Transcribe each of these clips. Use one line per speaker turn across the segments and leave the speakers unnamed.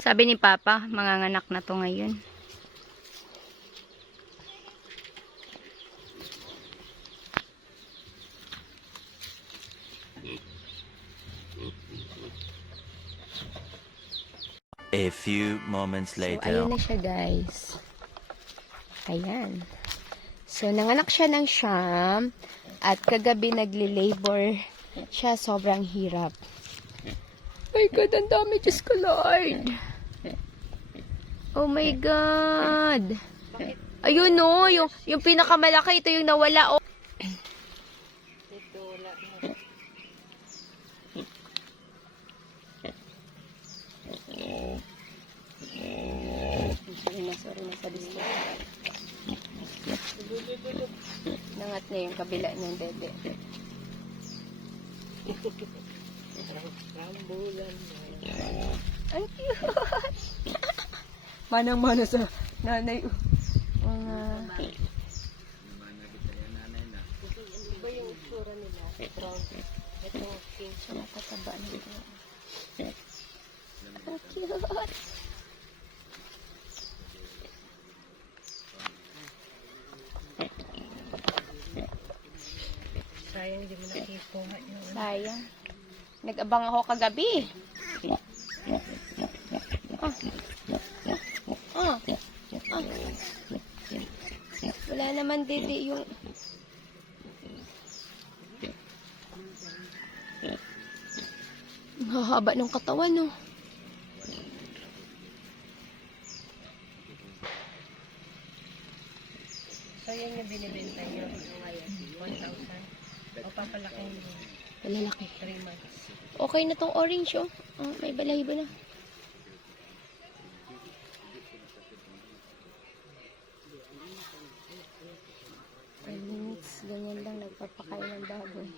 Sabi ni Papa, manganganak na to ngayon.
A few moments
So,
later.
ayun na siya guys. Ayan. So, nanganak siya ng siyam. At kagabi nagli-labor siya. Sobrang hirap. My God, ang dami. Diyos ko, Lord. Oh my God. Ayun no, yung, yung pinakamalaki, ito yung nawala. Oh. Sorry na, sorry na sa disco. Nangat na yung kabila ng dede. Ang cute! Manang-mana sa nanay. Mga... Iba yung itsura nila. Strong. Itong pink siya matataba nito. Ang cute!
Sayang hindi mo yun.
Sayang. Nag-abang ako kagabi. Ah. Ah. Ah. Wala naman didi yung... Ang hahaba ng katawan, no?
So yan yung binibenta nyo ngayon. 1,000. O papalaki mo.
Malalaki.
3 months.
Okay na tong orange, oh. Ah, may balahibo na. Five minutes, ganyan lang nagpapakain ng baboy.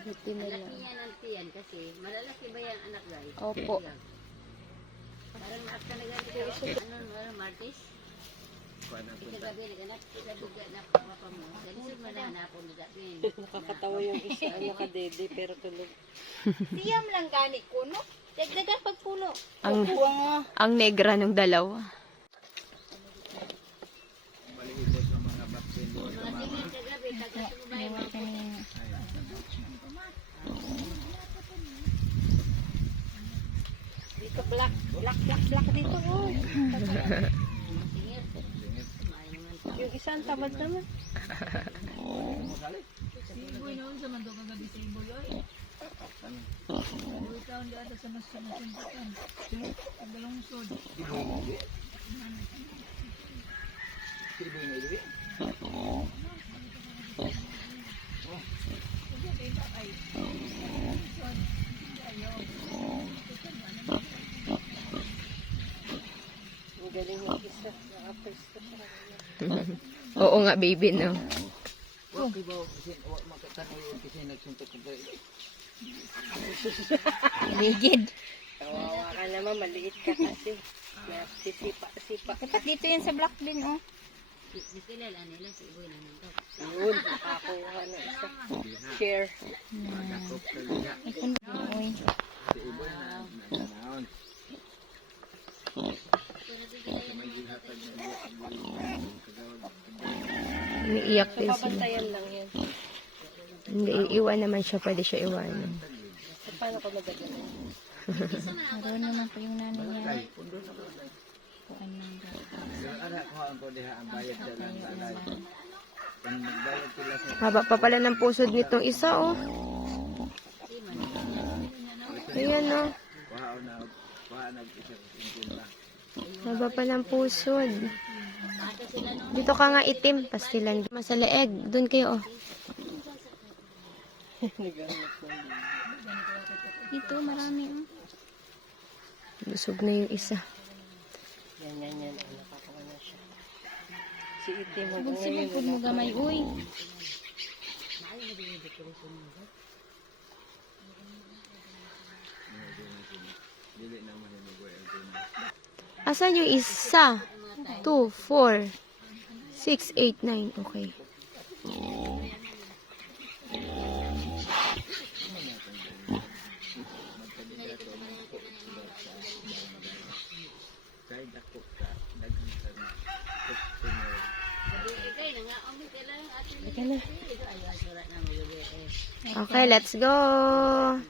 Buti na lang.
Yan ang tiyan kasi malalaki ba yung anak guys?
Opo.
Parang Ano, ano, Martis? Ika gabi, naganak, ika duga na papa mo. Ganun mo na hanapon mo gabi.
Nakakatawa yung isa. Ano ka, dede, pero tulog.
Siyam lang gani kuno. Dagdagan pagpuno.
Ang, ang negra ng dalawa.
Yung isa ang tamad naman. Ang galing yung isa. Naka-first ko siya.
Oo nga, baby, no? Ligid.
Kawawa ka naman, maliit ka kasi. Sisipa-sipa.
Dapat dito yan sa black bin, oh.
Nakilala nila si Iboy na nito.
Yun, nakakuha na isa. Share.
Uy. Umiiyak din sila.
Papantayan lang yan.
Hindi, iwan naman siya. Pwede siya iwanan.
So, paano ko madagyan?
Naroon naman po yung nanay niya. Kuan ng Haba pa pala ng pusod nitong isa, oh. Ayan, oh. Haba pa ng pusod. Dito ka nga itim, pastilan. Masa leeg, doon kayo, oh. Dito, marami, oh. Busog na yung isa.
Yan, yan, yan. Ang nakakuha na siya. Si Itim mo
Sibog po mo gamay, uy.
Asan yung isa? 2, 4, 6, 8, 9. Okay. Okay, let's go.